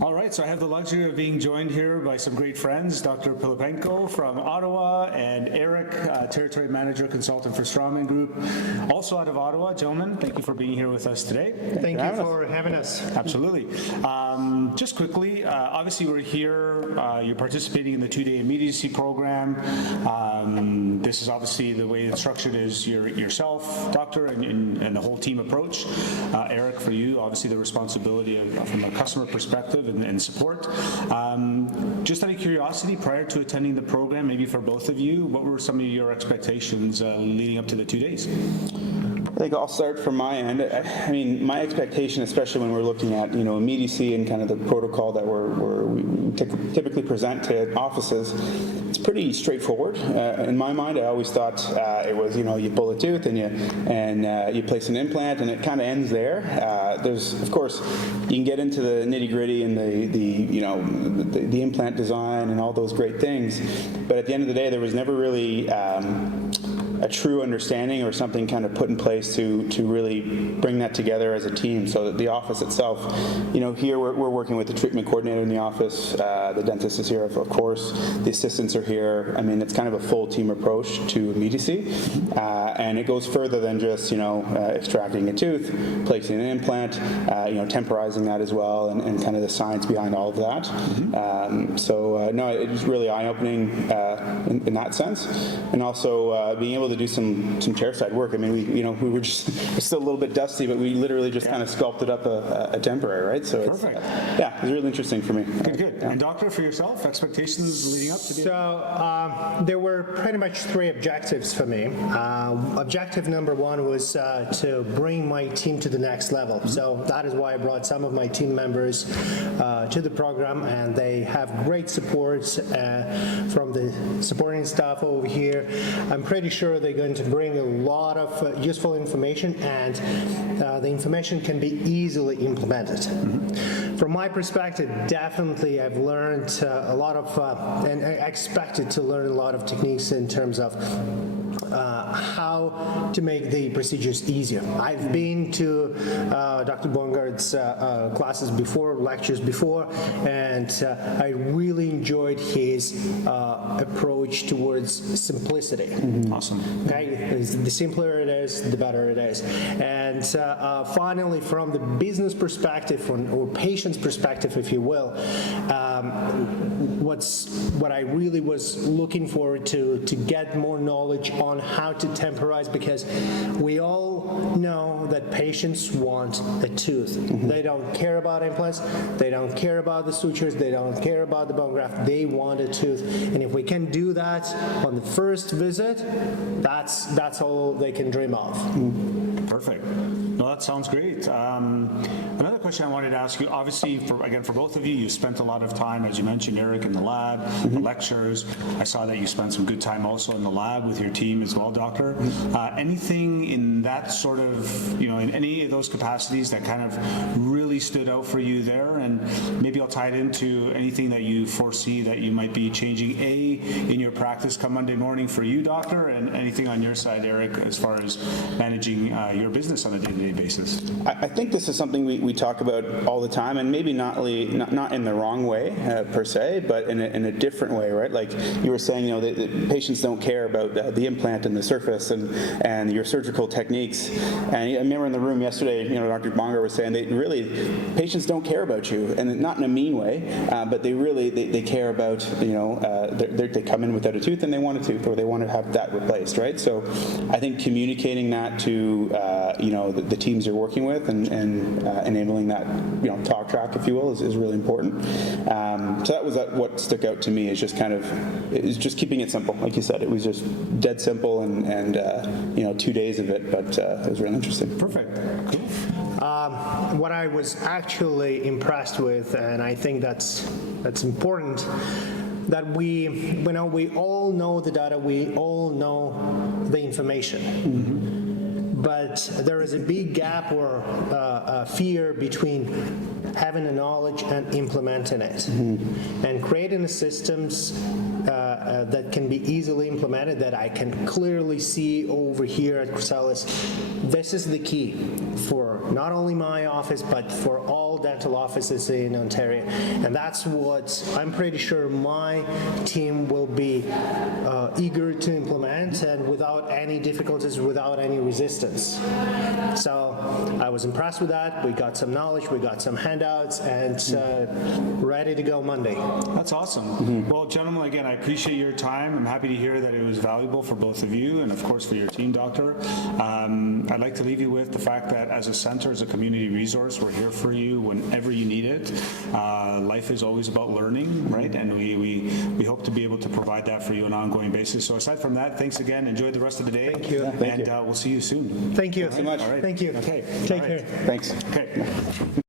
All right, so I have the luxury of being joined here by some great friends, Dr. Pilipenko from Ottawa and Eric, Territory Manager Consultant for Strawman Group, also out of Ottawa. Gentlemen, thank you for being here with us today. Thank you for having us. Absolutely. Just quickly, obviously we're here, you're participating in the two-day immediacy program. This is obviously the way it's structured is yourself, Doctor, and the whole team approach. Eric, for you, obviously the responsibility from a customer perspective and support. Just out of curiosity, prior to attending the program, maybe for both of you, what were some of your expectations leading up to the 2 days? I think I'll start from my end. I mean, my expectation, especially when we're looking at immediacy and kind of the protocol that we typically present to offices, it's pretty straightforward. In my mind, I always thought it was you pull a tooth and you place an implant and it kind of ends there. There's, of course, you can get into the nitty gritty and the implant design and all those great things, but at the end of the day, there was never really a true understanding or something kind of put in place to really bring that together as a team. So that the office itself, here we're working with the treatment coordinator in the office, the dentist is here, of course, the assistants are here. I mean, it's kind of a full team approach to immediacy, and it goes further than just extracting a tooth, placing an implant, temporizing that as well, and kind of the science behind all of that. No, it was really eye-opening in that sense, and also being able to do some chairside work. I mean, we were still a little bit dusty, but we literally just kind of sculpted up a temporary, right? So perfect. It was really interesting for me. Good. Yeah. And Doctor, for yourself, expectations leading up to the there were pretty much three objectives for me. Objective number one was to bring my team to the next level. So that is why I brought some of my team members to the program, and they have great support from the supporting staff over here. I'm pretty sure they're going to bring a lot of useful information, and the information can be easily implemented. From my perspective, definitely I've learned a lot of, and I expected to learn a lot of techniques in terms of how to make the procedures easier. I've been to Dr. Bongard's classes before, lectures before, and I really enjoyed his approach towards simplicity. Awesome. Okay, the simpler it is, the better it is. And finally, from the business perspective or patient's perspective, if you will, what I really was looking forward to get more knowledge on how to temporize, because we all know that patients want a tooth. They don't care about implants, they don't care about the sutures, they don't care about the bone graft, they want a tooth. And if we can do that on the first visit, that's all they can dream of. Perfect. No, that sounds great. Another question I wanted to ask you, obviously, for both of you, you spent a lot of time, as you mentioned, Eric, in the lab, the lectures. I saw that you spent some good time also in the lab with your team as well, Doctor. Anything in that sort of, in any of those capacities that kind of really stood out for you there? And maybe I'll tie it into anything that you foresee that you might be changing, in your practice come Monday morning for you, Doctor, and anything on your side, Eric, as far as managing your business on a day-to-day basis? I think this is something we talk about all the time, and maybe not in the wrong way per se, but in a different way, right? Like you were saying, the patients don't care about the implant and the surface and your surgical techniques. And I remember in the room yesterday, Dr. Bongar was saying patients don't care about you, and not in a mean way, but they care about they come in without a tooth and they want a tooth, or they want to have that replaced, right? So I think communicating that to the teams you're working with and enabling that talk track, if you will, is really important. So that was what stuck out to me, is just keeping it simple. Like you said, it was just dead simple, and 2 days of it, but it was really interesting. Perfect. Cool. What I was actually impressed with, and I think that's important, that we all know the data, we all know the information. But there is a big gap or fear between having the knowledge and implementing it. And creating the systems that can be easily implemented, that I can clearly see over here at Chrysalis, this is the key for for not only my office, but for all dental offices in Ontario. And that's what I'm pretty sure my team will be eager to implement, and without any difficulties, without any resistance. So I was impressed with that. We got some knowledge, we got some handouts, and ready to go Monday. That's awesome. Well, gentlemen, again, I appreciate your time. I'm happy to hear that it was valuable for both of you and, of course, for your team, Doctor. I'd like to leave you with the fact that as a center, as a community resource, we're here for you whenever you need it. Life is always about learning, right? And we hope to be able to provide that for you on an ongoing basis. So aside from that, thanks again. Enjoy the rest of the day. Thank you. Thank And you. we'll see you soon. Thank you. so much. All right. Thank you. Okay. Take All right. care. Thanks. Okay.